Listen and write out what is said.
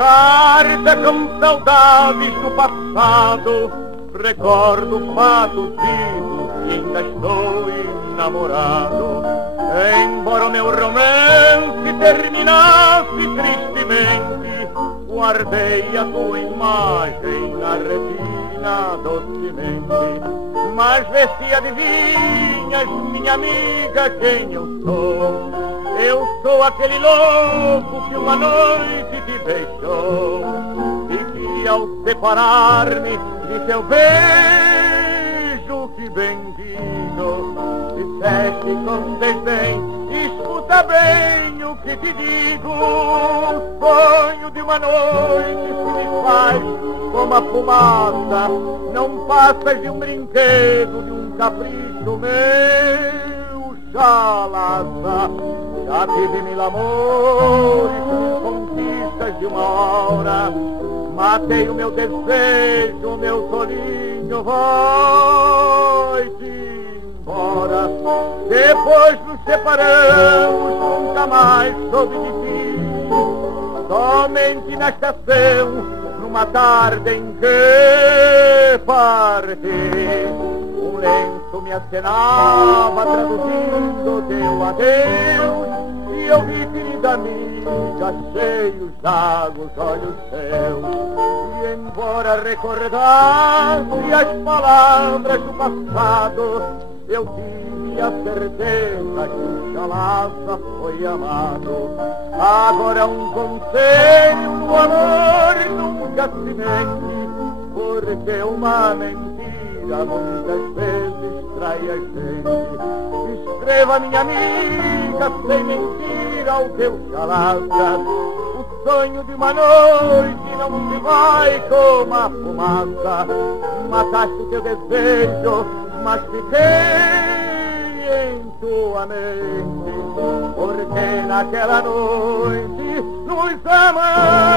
carta com saudades do passado, recordo fatos vivos e ainda estou enamorado. Embora o meu romance terminasse tristemente, guardei a tua imagem na retina docemente. Mas vê se adivinhas, minha amiga, quem eu sou. Eu sou aquele louco que uma noite te deixou e que ao separar-me de teu beijo que bendito, disseste com desdém: escuta bem o que te digo. O sonho de uma noite se me faz como a fumaça, não passas de um brinquedo, de um capricho meu, Chalaça. Já tive mil amores, conquistas de uma hora, matei o meu desejo, o meu solinho vai-te embora. Depois nos separamos, nunca mais soube de ti, somente na estação, numa tarde em que parti. Um lenço me acenava traduzindo teu adeus, e eu vi, querida amiga, cheios d'água os olhos teus. E embora recordasse as palavras do passado, eu tive a certeza que o Chalaça foi amado. Agora um conselho no amor nunca se mente, porque uma mentira muitas vezes trai a gente. Escreva, minha amiga, sem mentira, ao teu Chalaça. O sonho de uma noite não se vai como a fumaça. Mataste o teu desejo, mas fiquei em tua mente, porque naquela noite nos amamos.